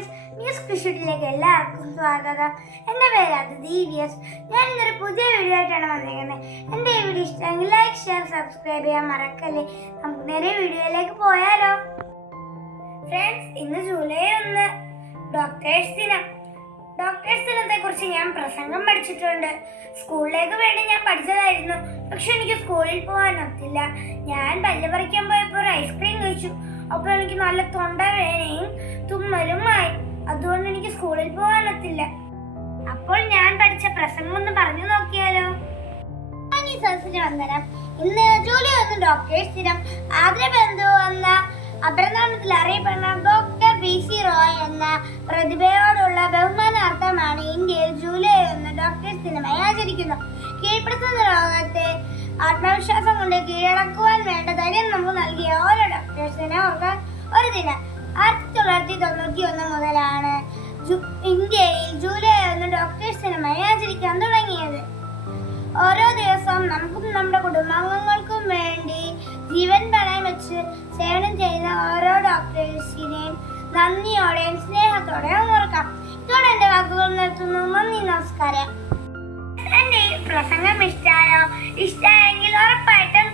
Friends, news ക്വിഷിലേക്ക് എല്ലാവർക്കും സ്വാഗതം. എൻ്റെ പേര് അതിഥി VS. ഞാൻ ഇന്നൊരു പുതിയ വീഡിയോ ആയിട്ടാണ് വന്നിരിക്കുന്നത്. എൻ്റെ ഈ വീഡിയോ ഇഷ്ടമെങ്കിൽ ലൈക്ക്, ഷെയർ, സബ്സ്ക്രൈബ് ചെയ്യാൻ മറക്കല്ലേ. നമുക്ക് നേരെ വീഡിയോയിലേക്ക് പോയാലോ. ഫ്രണ്ട്സ്, ഇന്ന് ജൂലൈ 1 ഡോക്ടേഴ്സ് ദിനം. ഡോക്ടേഴ്സ് ദിനത്തെ കുറിച്ച് ഞാൻ പ്രസംഗം പഠിച്ചിട്ടുണ്ട്. സ്കൂളിലേക്ക് വേണ്ടി ഞാൻ പഠിച്ചതായിരുന്നു. പക്ഷെ എനിക്ക് സ്കൂളിൽ പോകാൻ ഒത്തില്ല. ഞാൻ പല്ല് പറിക്കാൻ പോയപ്പോൾ ഒരു ഐസ്ക്രീം കഴിച്ചു. അപ്പോൾ എനിക്ക് നല്ല തൊണ്ടവേദനയും തുമ്മലുമായി. അതുകൊണ്ട് എനിക്ക് സ്കൂളിൽ പോകാൻ ഒത്തില്ല. അപ്പോൾ ഞാൻ പഠിച്ച പ്രസംഗം ഒന്ന് പറഞ്ഞു നോക്കിയാലോ. വന്ദനം. ഇന്ന് ജൂലൈ 1 ഡോക്ടേഴ്സ് ദിനം. ആദരബന്ധു എന്ന അപരനാമത്തിൽ അറിയപ്പെടുന്ന ഡോക്ടർ PC റോയ് എന്ന പ്രതിഭയോടുള്ള ബഹുമാനാർത്ഥമാണ് ഇന്ത്യയിൽ ജൂലൈ 1 ഡോക്ടേഴ്സ് ദിനമായി ആചരിക്കുന്നത്. കീഴ്പ്പെടുത്തുന്ന രോഗത്തെ ആത്മവിശ്വാസം കൊണ്ട് കീഴടക്കുവാൻ വേണ്ട ധൈര്യം നമുക്ക് നൽകിയ ഓരോ ഡോക്ടേഴ്സിനെ ഓർക്കാൻ ഒരു ദിനം. 1991 മുതലാണ് ഇന്ത്യയിൽ ജൂലൈ 1 ഡോക്ടേഴ്സ് ദിനമായി ആചരിക്കാൻ തുടങ്ങിയത്. ഓരോ ദിവസവും നമുക്കും നമ്മുടെ കുടുംബാംഗങ്ങൾക്കും വേണ്ടി ജീവൻ പണയം വെച്ച് സേവനം ചെയ്യുന്ന ഓരോ ഡോക്ടേഴ്സിനെയും നന്ദിയോടെയും സ്നേഹത്തോടെയും ഓർക്കാം. ഇതോടെ എൻ്റെ വാക്കുകൾ നിർത്തുന്നു. നന്ദി, നമസ്കാരം. എൻ്റെ ഈ പ്രസംഗം ഇഷ്ടമായെങ്കിൽ ഉറപ്പായിട്ടും